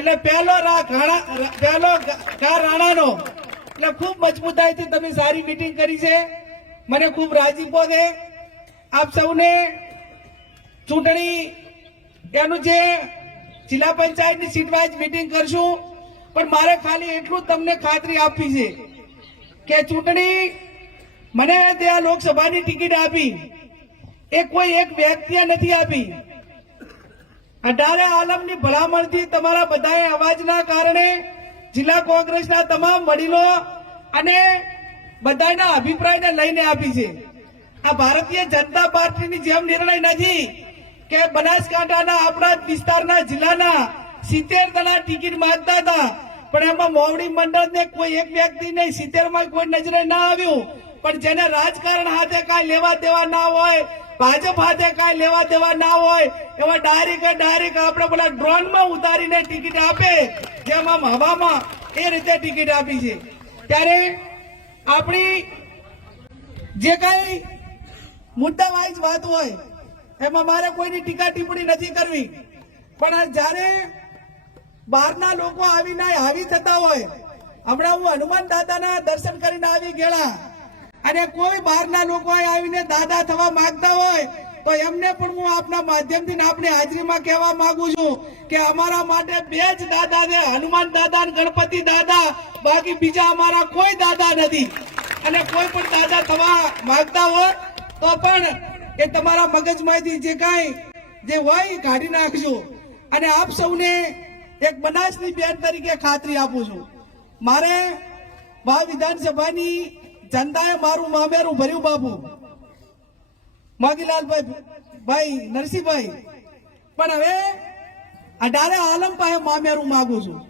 એટલે પહેલો પહેલો કા રાણાનો. એટલે ખૂબ મજબૂતાઈથી તમે સારી મિટિંગ કરી છે. મને ખૂબ રાજીપો છે આપ સૌને ચૂંટણી એનું જે જિલ્લા પંચાયતની સીટ વાઇઝ મિટિંગ કરશું. પણ મારે ખાલી એટલું તમને ખાતરી આપવી છે કે ચૂંટણી મને ત્યાં લોકસભાની ટિકિટ આપી. એ કોઈ એક વ્યક્તિએ નથી આપી. અઢારે આલમની ભલામણથી તમારા બધાએ અવાજના કારણે જિલ્લા કોંગ્રેસના તમામ વડીલો અને બધાના અભિપ્રાયને લઈને આપી છે. આ ભારતીય જનતા પાર્ટીની જેમ નિર્ણય નથી કે બનાસકાંઠાના આપણા વિસ્તારના જિલ્લાના સિત્તેર જણા ટિકિટ માંગતા હતા. પણ એમાં મોવડી મંડળને કોઈ એક વ્યક્તિ નહીં સિત્તેરમાં કોઈ નજરે ના આવ્યું. પણ જેને રાજકારણ હાથે કાંઈ લેવા દેવા ના હોય, ભાજપ હાથે કાંઈ લેવા દેવા ના હોય, એવા ડાયરેક્ટ ડાયરેક્ટ આપણે પેલા ડ્રોનમાં ઉતારીને ટિકિટ આપે, જેમ આમ હવામાં એ રીતે ટિકિટ આપી છે. ત્યારે આપણી જે કઈ મુદ્દા વાઇઝ વાત હોય, એમાં મારે કોઈની ટીકા ટિપ્પણી નથી કરવી. પણ જ્યારે બહારના લોકો આવીને હાવી થતા હોય. હમણાં હું હનુમાન દાદાના દર્શન કરીને આવી ગયેલા. અને કોઈ બહારના લોકો આવીને દાદા થવા માંગતા હોય, તો એમને પણ હું આપના માધ્યમથી આપની હાજરીમાં કહેવા માંગુ છું કે અમારા માટે બે જ દાદા છે, હનુમાન દાદા અને ગણપતિ દાદા. બાકી બીજા અમારા કોઈ દાદા નથી. અને કોઈ પણ દાદા થવા માંગતા હોય, તો પણ એ તમારા મગજમાંથી જે કાંઈ જે હોય કાઢી નાખજો. અને આપ સૌને એક બનાસની બેન તરીકે ખાતરી આપું છું. મારે મા વિધાનસભાની જનતાએ મારું મામેરું ભર્યું બાપુ. માગીલાલભાઈ ભાઈ, નરસિંહભાઈ. પણ હવે અઢારે આલમ પાસે મામેરું માગું છું.